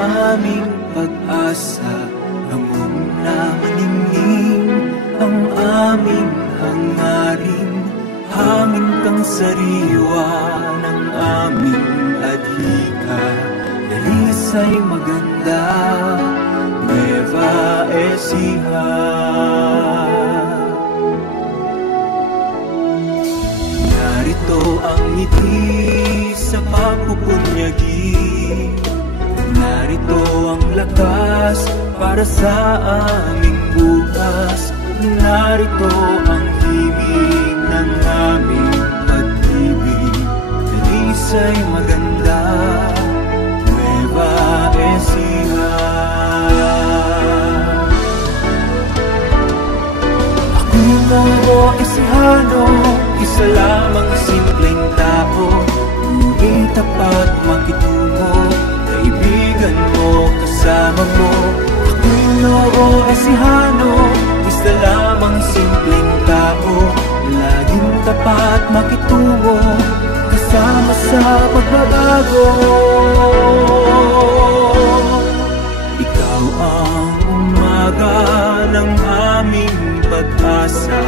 aming pag-asa, hamon na maningning ang aming hangarin. Hangin kang sariwa ng aming adhika, dalisay maganda, Nueva Ecija. Narito ang ngiti sa pagpupunyagi, narito ang lakas para sa aming bukas, narito ang himig ng aming pag-ibig, dalisay maganda, Nueva Ecija. Ako'y Nuevo Ecijano, isa lamang simpleng tao, ngunit tapat makitungo, kaibigan mo, kasama mo. Ako'y Nuevo Ecijano, isa lamang simpleng tao, laging tapat makitungo, kasama sa pagbabago. Ikaw ang umaga ng aming pag-asa,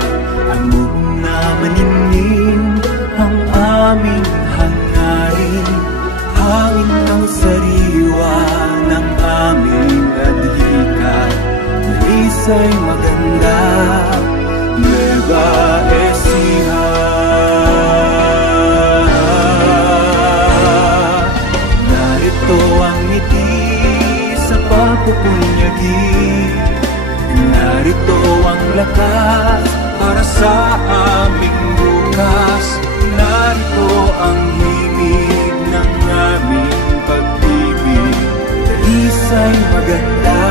hamog na maningning ang aming hangarin. Hangin ng sariwa ng aming adhika, dalisay maganda, Nueva Ecija. Narito ang ngiti sa pagpupunyagi, narito ang lakas para sa aming bukas, narito ang himig ng aming pag-ibig, dalisay maganda,